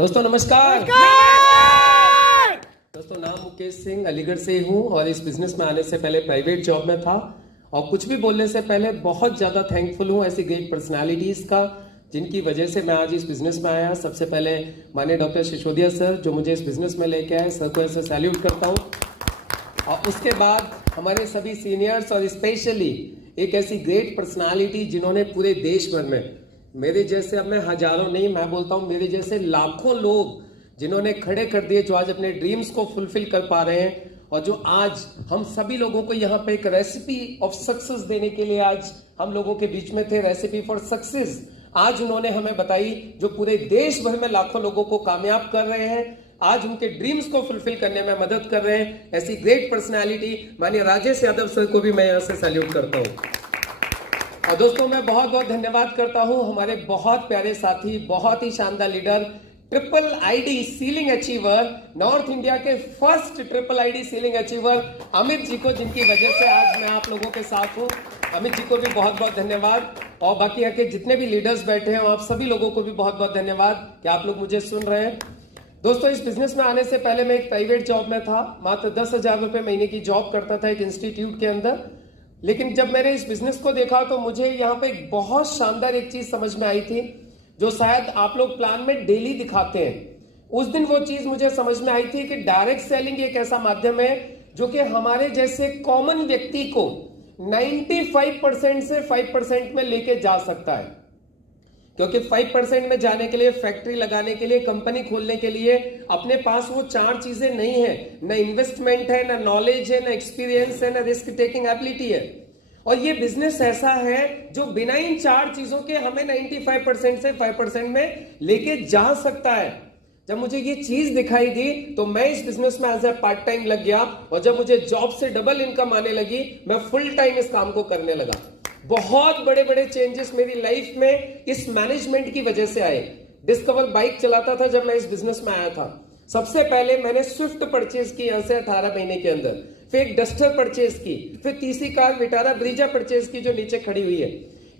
दोस्तों नमस्कार। दोस्तों नाम मुकेश सिंह, अलीगढ़ से हूँ और इस बिजनेस में आने से पहले प्राइवेट जॉब में था और कुछ भी बोलने से पहले बहुत ज्यादा थैंकफुल हूँ ऐसी ग्रेट पर्सनालिटीज का जिनकी वजह से मैं आज इस बिजनेस में आया। सबसे पहले माननीय डॉक्टर सिसोदिया सर जो मुझे इस बिजनेस में लेके आए, सर को ऐसे सैल्यूट करता हूँ। और उसके बाद हमारे सभी सीनियर्स और स्पेशली एक ऐसी ग्रेट पर्सनालिटी जिन्होंने पूरे देश भर में मेरे जैसे, अब मैं हजारों नहीं, मैं बोलता हूँ मेरे जैसे लाखों लोग जिन्होंने खड़े कर दिए, जो आज अपने ड्रीम्स को फुलफिल कर पा रहे हैं और जो आज हम सभी लोगों को यहाँ पे एक रेसिपी ऑफ सक्सेस देने के लिए आज हम लोगों के बीच में थे। रेसिपी फॉर सक्सेस आज उन्होंने हमें बताई, जो पूरे देश भर में लाखों लोगों को कामयाब कर रहे हैं, आज उनके ड्रीम्स को फुलफिल करने में मदद कर रहे हैं। ऐसी ग्रेट पर्सनालिटी माननीय राजेश यादव सर को भी मैं यहाँ से सैल्यूट करता हूँ। और दोस्तों मैं बहुत बहुत धन्यवाद करता हूँ हमारे बहुत प्यारे साथी, बहुत ही शानदार leader, triple ID ceiling achiever, north India के first triple ID ceiling achiever Amit ji को, जिनकी वजह से आज मैं आप लोगों के साथ हूँ। अमित जी को भी बहुत बहुत धन्यवाद और बाकी यहाँ के जितने भी लीडर्स बैठे हैं आप सभी लोगों को भी बहुत बहुत धन्यवाद कि आप लोग मुझे सुन रहे हैं। दोस्तों इस बिजनेस में आने से पहले मैं एक प्राइवेट जॉब में था, मात्र 10,000 रुपए महीने की जॉब करता था एक इंस्टीट्यूट के अंदर। लेकिन जब मैंने इस बिजनेस को देखा तो मुझे यहाँ पे एक बहुत शानदार एक चीज समझ में आई थी जो शायद आप लोग प्लान में डेली दिखाते हैं। उस दिन वो चीज मुझे समझ में आई थी कि डायरेक्ट सेलिंग एक ऐसा माध्यम है जो कि हमारे जैसे कॉमन व्यक्ति को 95% से 5% में लेके जा सकता है। क्योंकि 5% में जाने के लिए, फैक्ट्री लगाने के लिए, कंपनी खोलने के लिए अपने पास वो 4 चीजें नहीं है, न इन्वेस्टमेंट है, न नॉलेज है, न एक्सपीरियंस है, न रिस्क टेकिंग एबिलिटी है। और ये बिजनेस ऐसा है जो बिना इन 4 चीजों के हमें 95% से 5% में लेके जा सकता है। जब मुझे ये चीज दिखाई दी तो मैं इस बिजनेस में एज ए पार्ट टाइम लग गया और जब मुझे जॉब से डबल इनकम आने लगी मैं फुल टाइम इस काम को करने लगा। बहुत बड़े बड़े चेंजेस मेरी लाइफ में इस मैनेजमेंट की वजह से आए। डिस्कवर बाइक चलाता था जब मैं इस बिजनेस में आया था। सबसे पहले मैंने स्विफ्ट परचेज की यहाँ से 18 महीने के अंदर, फिर एक डस्टर परचेज की, फिर तीसरी कार विटारा ब्रीजा परचेज की जो नीचे खड़ी हुई है।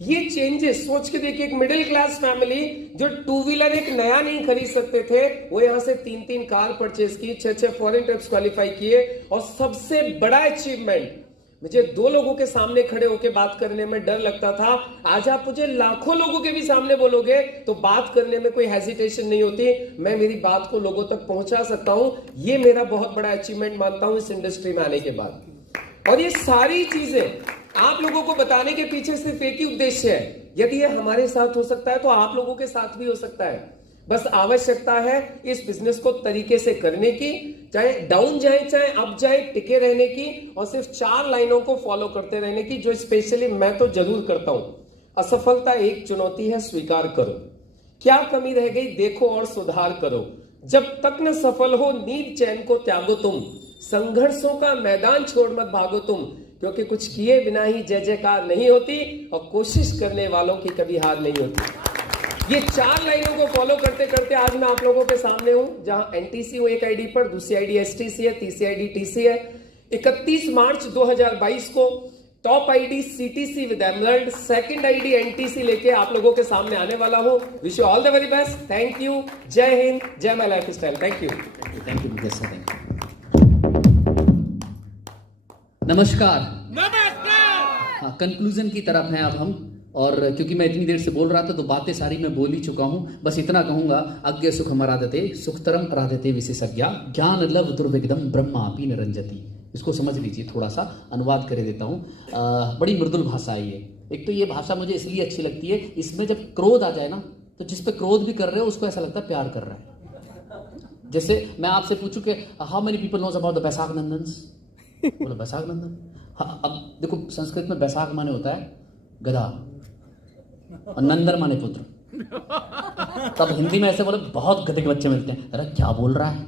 ये चेंजेस सोच के देखिए, एक मिडिल क्लास फैमिली जो 2 व्हीलर एक नया नहीं खरीद सकते थे, वो यहाँ से 3 कार परचेज की, 6 फॉरेन ट्रिप्स क्वालिफाई किए और सबसे बड़ा अचीवमेंट, मुझे 2 लोगों के सामने खड़े होकर बात करने में डर लगता था। आज आप मुझे लाखों लोगों के भी सामने बोलोगे तो बात करने में कोई हेजिटेशन नहीं होती। मैं मेरी बात को लोगों तक पहुंचा सकता हूं। ये मेरा बहुत बड़ा अचीवमेंट मानता हूं इस इंडस्ट्री में आने के बाद। और ये सारी चीजें आप लोगों को बताने के पीछे सिर्फ एक ही उद्देश्य है, यदि ये हमारे साथ हो सकता है तो आप लोगों के साथ भी हो सकता है। बस आवश्यकता है इस बिजनेस को तरीके से करने की, चाहे डाउन जाए चाहे अप जाए, टिके रहने की और सिर्फ 4 लाइनों को फॉलो करते रहने की, जो स्पेशली मैं तो जरूर करता हूं। असफलता एक चुनौती है, स्वीकार करो। क्या कमी रह गई देखो और सुधार करो। जब तक न सफल हो नींद चैन को त्यागो तुम। संघर्षों का मैदान छोड़ मत भागो तुम, क्योंकि कुछ किए बिना ही जय जयकार नहीं होती और कोशिश करने वालों की कभी हार नहीं होती। ये 4 लाइनों को फॉलो करते करते आज मैं आप लोगों के सामने हूं, जहां एनटीसी हो एक आईडी पर, दूसरी आईडी एसटीसी है, तीसरी आईडी टीसी है। 31 मार्च 2022 को top ID CTC with emerald, second ID NTC लेके आप लोगों के सामने आने वाला हूं। Wish you all the very best. Thank you. जय हिंद, जय my life style. Thank you. Thank you Mukesh sir. नमस्कार। हाँ, कंक्लूजन की तरफ हैं अब हम, और क्योंकि मैं इतनी देर से बोल रहा था तो बातें सारी मैं बोल ही चुका हूं। बस इतना कहूंगा, अज्ञ सुखम आराधते सुखतरम आराधते विशेषज्ञ ज्ञान लव दुर्विगदम ब्रह्मापि निरंजति। इसको समझ लीजिए, थोड़ा सा अनुवाद कर देता हूं। बड़ी मृदुल भाषा है ये। एक तो ये भाषा मुझे इसलिए अच्छी लगती है, इसमें जब क्रोध आ जाए ना तो जिस पे क्रोध भी कर रहे हो उसको ऐसा लगता है प्यार कर रहा है। जैसे मैं आपसे पूछूं कि how many people knows about the Baisakh nandans, बोलो बैसाख नंदन। हाँ, अब देखो संस्कृत में बैसाख माने होता है गधा और नंदन माने पुत्र। तब हिंदी में ऐसे बोले बहुत गधे के बच्चे मिलते हैं, अरे क्या बोल रहा है।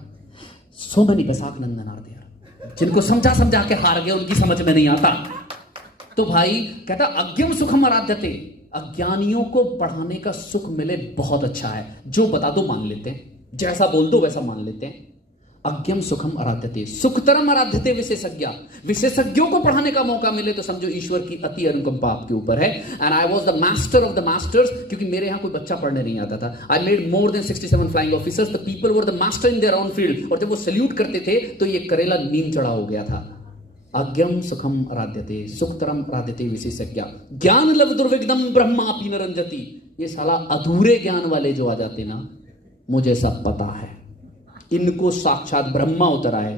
So many baisakh nandan are there, जिनको समझा समझा के हार गए, उनकी समझ में नहीं आता। तो भाई कहता अज्ञम सुखम आराध्यते, अज्ञानियों को पढ़ाने का सुख मिले बहुत अच्छा है। जो बता दो मान लेते हैं, जैसा बोल दो वैसा मान लेते हैं। अज्ञम सुखम आराध्यते, सुखतरम आराध्यते विशेषज्ञ। विशेषज्ञों को पढ़ाने का मौका मिले तो समझो ईश्वर की अति अनुकंपा आपके ऊपर है। And I was the master of the masters, क्योंकि मेरे यहां कोई बच्चा पढ़ने नहीं आता था। I made more than 67 flying officers, the people were the master in their own field. और जब वो सल्यूट करते थे तो ये करेला नीम चढ़ा हो गया था। अज्ञम सुखम आराध्यते, सुखतरम आराध्यते विशेषज्ञ। ज्ञान लव दुर्विघ्नम ब्रह्मापि न रंजति। ये साला अधूरे ज्ञान वाले जो आ जाते ना, मुझे सब पता है, इनको साक्षात ब्रह्मा उतरा है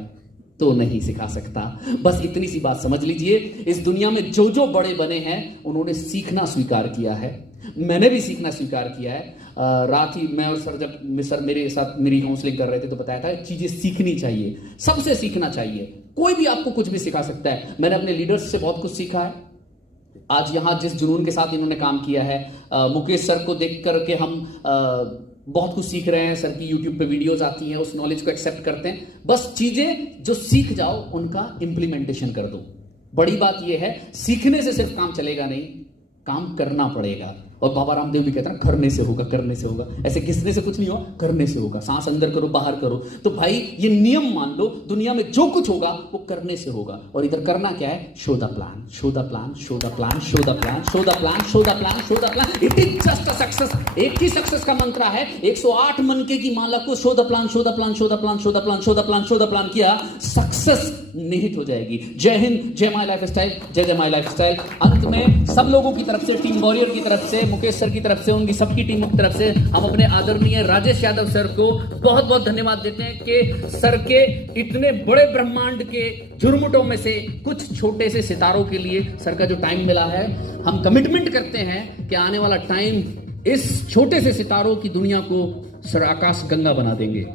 तो नहीं सिखा सकता। बस इतनी सी बात समझ लीजिए, इस दुनिया में जो जो बड़े बने हैं उन्होंने सीखना स्वीकार किया है। मैंने भी सीखना स्वीकार किया है। रात ही मैं और सर, जब सर मेरे साथ मेरी काउंसलिंग कर रहे थे तो बताया था चीजें सीखनी चाहिए, सबसे सीखना चाहिए। कोई भी आपको कुछ भी सिखा सकता है। मैंने अपने लीडर्स से बहुत कुछ सीखा है। आज यहां जिस जुनून के साथ इन्होंने काम किया है, मुकेश सर को देख करके हम बहुत कुछ सीख रहे हैं। सर की यूट्यूब पे वीडियोस आती हैं, उस नॉलेज को एक्सेप्ट करते हैं। बस चीजें जो सीख जाओ उनका इंप्लीमेंटेशन कर दो। बड़ी बात यह है, सीखने से सिर्फ काम चलेगा नहीं, काम करना पड़ेगा। और बाबा रामदेव भी कहते हैं करने से होगा, करने से होगा। ऐसे घिसने से कुछ नहीं होगा, करने से होगा। सांस अंदर करो, बाहर करो। तो भाई ये नियम मान लो, दुनिया में जो कुछ होगा वो करने से होगा। और इधर करना क्या है? Show the plan, show the plan, show the plan, show the plan, show the plan, show the plan, show the plan. It is just a success. एक ही सक्सेस का मंत्र है। 108 मनके की माला को show the plan, show the plan, show the plan, show the plan, show the plan, show the plan किया, success निहित हो जाएगी। जय हिंद, जय माय लाइफ स्टाइल, जय जय माय लाइफ स्टाइल। अंत में सब लोगों की तरफ से, टीम वॉरियर की तरफ से, मुकेश सर की तरफ से, उनकी सबकी टीमों की तरफ से हम अपने आदरणीय राजेश यादव सर को बहुत बहुत धन्यवाद देते हैं कि सर के इतने बड़े ब्रह्मांड के झुरमुटों में से कुछ छोटे से सितारों के लिए सर का जो टाइम मिला है, हम कमिटमेंट करते हैं कि आने वाला टाइम इस छोटे से सितारों की दुनिया को सर आकाश गंगा बना देंगे।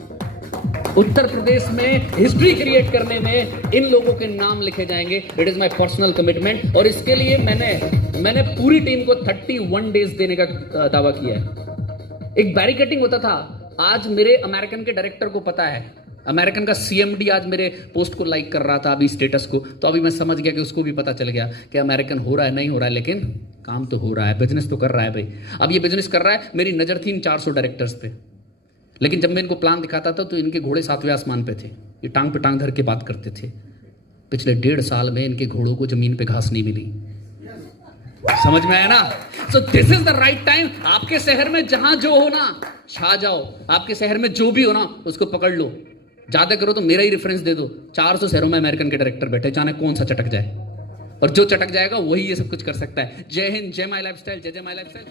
उत्तर प्रदेश में हिस्ट्री क्रिएट करने में इन लोगों के नाम लिखे जाएंगे। It is my personal commitment. और इसके लिए मैंने पूरी टीम को 31 डेज देने का दावा किया है। एक बैरिकेटिंग होता था, आज मेरे अमेरिकन के डायरेक्टर को पता है, अमेरिकन का CMD आज मेरे पोस्ट को लाइक कर रहा था, अभी स्टेटस को, तो अभी मैं समझ गया कि उसको भी पता चल गया कि अमेरिकन हो रहा है, नहीं हो रहा है, लेकिन काम तो हो रहा है, बिजनेस तो कर रहा है भाई। अब ये बिजनेस कर रहा है। मेरी नजर थी इन 400 डायरेक्टर्स पे, लेकिन जब मैं इनको प्लान दिखाता था तो इनके घोड़े 7वें आसमान पे थे। ये टांग पे टांग धर के बात करते थे। पिछले 1.5 साल में इनके घोड़ों को जमीन पे घास नहीं मिली। समझ में आया ना? So this is the right time. आपके शहर में जहां जो हो ना, छा जाओ। आपके शहर में जो भी हो ना, उसको पकड़ लो। ज्यादा करो तो मेरा ही रेफरेंस दे दो। 400 शहरों में अमेरिकन के डायरेक्टर बैठे, जाने कौन सा चटक जाए, और जो चटक जाएगा वही ये सब कुछ कर सकता है। जय हिंद, जय माय लाइफस्टाइल, जय जय माय लाइफस्टाइल।